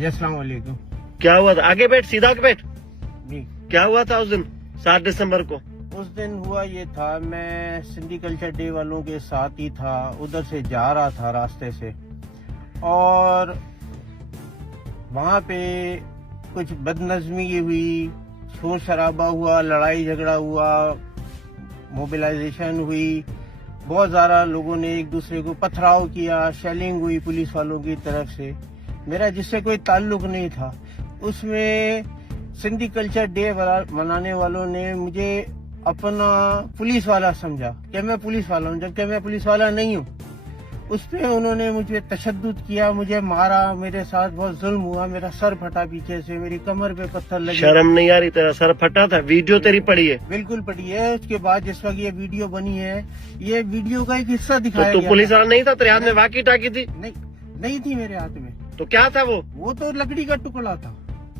जी अस्सलाम वालेकुम। क्या हुआ था? आगे बैठ, सीधा बैठ। जी क्या हुआ था उस दिन 7 दिसंबर को? उस दिन हुआ ये था, मैं सिंधी कल्चर डे वालों के साथ ही था, उधर से जा रहा था रास्ते से, और वहाँ पे कुछ बदनज़मी हुई, शोर शराबा हुआ, लड़ाई झगड़ा हुआ, मोबिलाइजेशन हुई। बहुत ज़्यादा लोगों ने एक दूसरे को पथराव किया, शेलिंग हुई पुलिस वालों की तरफ से। मेरा जिससे कोई ताल्लुक नहीं था। उसमें सिंधी कल्चर डे मनाने वालों ने मुझे अपना पुलिस वाला समझा कि मैं पुलिस वाला हूँ, जबकि मैं पुलिस वाला नहीं हूँ। उस पे उन्होंने मुझे तशद्दुद किया, मुझे मारा, मेरे साथ बहुत जुल्म हुआ, मेरा सर फटा पीछे से, मेरी कमर पे पत्थर लगे। शर्म नहीं आ रही? तेरा सर फटा था? वीडियो तेरी पड़ी है? बिल्कुल पड़ी है। उसके बाद जिस वक्त ये वीडियो बनी है, ये वीडियो का एक हिस्सा दिखाया तो गया पुलिस था। वाला नहीं था तेरे हाथ में? वाकी टाकी थी? नहीं थी मेरे हाथ में। तो क्या था वो तो लकड़ी का टुकड़ा था,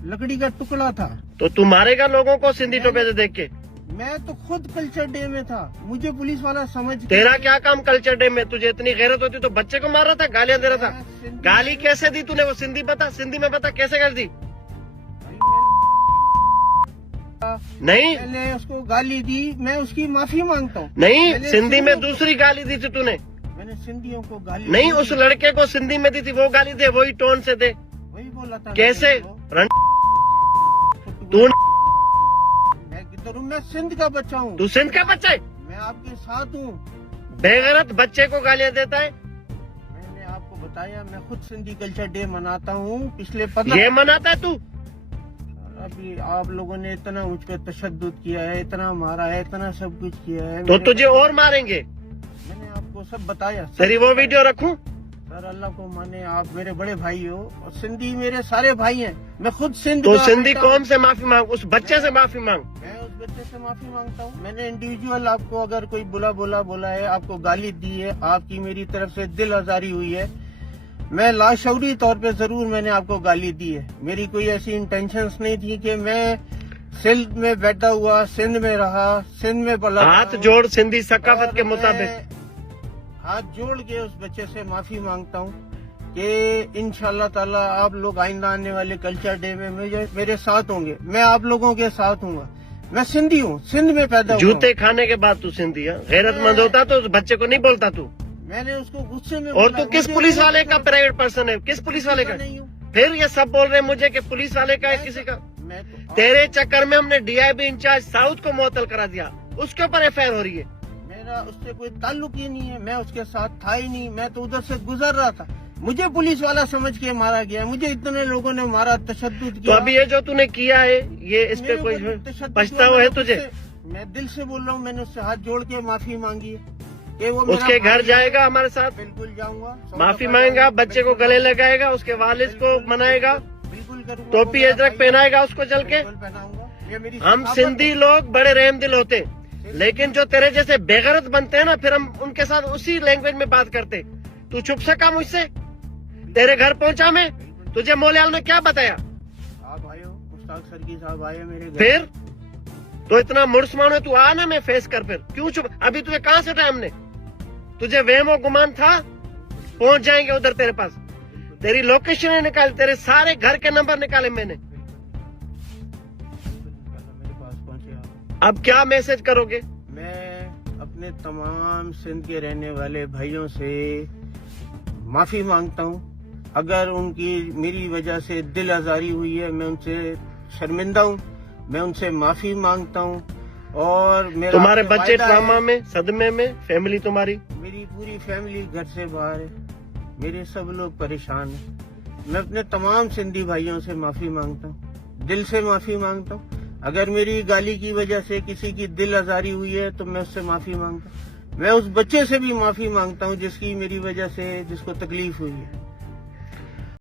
लकड़ी का टुकड़ा था। तो तू मारेगा लोगों को सिंधी टोपे से देख के? मैं तो खुद कल्चर डे में था, मुझे पुलिस वाला समझ के। तेरा क्या काम कल्चर डे में? तुझे इतनी गैरत होती तो बच्चे को मार रहा था, गालियां दे रहा था? गाली कैसे दी तूने? वो सिंधी बता, सिंधी में बता कैसे कर दी? नहीं मैंने उसको गाली दी, मैं उसकी माफी मांगता हूँ। नहीं, सिंधी में दूसरी गाली दी थी तूने। मैंने सिंधियों को गाली नहीं, उस लड़के को सिंधी में दी थी, वो गाली दे, वही टोन से दे। वही बोला था। कैसे? तू मैं किधर हूँ? मैं सिंध का बच्चा हूँ। तू सिंध का बच्चा है? मैं आपके साथ हूँ। बेगैरत बच्चे को गालियां देता है। मैंने आपको बताया, मैं खुद सिंधी कल्चर डे मनाता हूँ। पिछले 15 ये मनाता है तू? अभी आप लोगों ने इतना मुझ पे तशद्दुद किया है, इतना मारा है, इतना सब कुछ किया है। तो तुझे और मारेंगे। मैंने आपको सब बताया। तेरी वो वीडियो रखूं? सर अल्लाह को माने, आप मेरे बड़े भाई हो और सिंधी मेरे सारे भाई हैं। मैं खुद सिंध तो का सिंधी बेटा कौम हूं। से माफी मांग, उस बच्चे से माफी मांग। मैं उस बच्चे से माफी मांगता हूँ। मैंने इंडिविजुअल आपको अगर कोई बोला है, आपको गाली दी है, आपकी मेरी तरफ से दिल आजारी हुई है, मैं लाशऊरी तौर पे जरूर मैंने आपको गाली दी है। मेरी कोई ऐसी इंटेंशंस नहीं थी कि मैं सिंध में बैठा हुआ, सिंध में रहा, सिंध में पला। हाथ जोड़ सिंधी सकाफत के मुताबिक। हाथ जोड़ के उस बच्चे से माफी मांगता हूँ कि इंशाल्लाह ताला आप लोग आइंदा आने वाले कल्चर डे में मेरे साथ होंगे। मैं आप लोगों के साथ हूँ। मैं सिंधी हूँ, सिंध में पैदा हुआ। जूते खाने के बाद तू सिंधी है? गैरतमंद होता तो उस बच्चे को नहीं बोलता तू? मैंने उसको गुस्से में और तू किस पुलिस वाले का प्राइवेट पर्सन है? किस पुलिस वाले का? नहीं हूँ। फिर ये सब बोल रहे हैं मुझे कि पुलिस वाले का है किसी का। मैं तो तेरे चक्कर में हमने डीआईबी इंचार्ज साउथ को मुअत्तल करा दिया, उसके ऊपर एफआईआर हो रही है। मेरा उससे कोई ताल्लुक ही नहीं है, मैं उसके साथ था ही नहीं। मैं तो उधर से गुजर रहा था, मुझे पुलिस वाला समझ के मारा गया। मुझे इतने लोगों ने मारा, तशद्दुद तो किया। अभी ये जो तूने किया है, ये इस पे कोई पछतावा है तुझे? मैं दिल से बोल रहा हूँ, मैंने उससे हाथ जोड़ के माफी मांगी है कि वो उसके घर जाएगा हमारे साथ, बिल्कुल जाऊंगा, माफी मांगेगा, बच्चे को गले लगाएगा, उसके वालिद को मनाएगा, बिल्कुल करूंगा, टोपी अजरक पहनाएगा उसको चल के। पहनाऊंगा। ये मेरी हम सकाफत सिंधी है। लोग बड़े रहमदिल होते हैं, लेकिन जो तेरे जैसे बेगैरत बनते हैं ना, फिर हम उनके साथ उसी लैंग्वेज में बात करते। तू छुप सका मुझसे? तेरे घर पहुंचा मैं, तुझे मोलियाल ने क्या बताया? आप आए हो, मुश्ताक सर की साहब आए मेरे घर। फिर तो इतना मुर्समान है, तू आ ना, मैं फेस कर। फिर क्यों चुप? अभी तुझे कहाँ से टाइम ने? तुझे वहमो गुमान था? पहुंच जाएंगे उधर तेरे पास। तेरी लोकेशन निकाल, तेरे सारे घर के नंबर निकाले मैंने। मेरे पास पहुंचे आप। अब क्या मैसेज करोगे? मैं अपने तमाम सिंध के रहने वाले भाइयों से माफी मांगता हूं। अगर उनकी मेरी वजह से दिल आजारी हुई है, मैं उनसे शर्मिंदा हूं, मैं उनसे माफी मांगता हूं। और मेरा तुम्हारे आपसे बच्चे वायदा है, ट्रामा में, सदमे में, फैमिली तुम्हारी? मेरी पूरी फैमिली घर से बाहर है, मेरे सब लोग परेशान हैं। मैं अपने तमाम सिंधी भाइयों से माफी मांगता हूँ, दिल से माफी मांगता हूँ। अगर मेरी गाली की वजह से किसी की दिल आजारी हुई है तो मैं उससे माफी मांगता हूँ। मैं उस बच्चे से भी माफी मांगता हूँ जिसकी मेरी वजह से जिसको तकलीफ हुई है।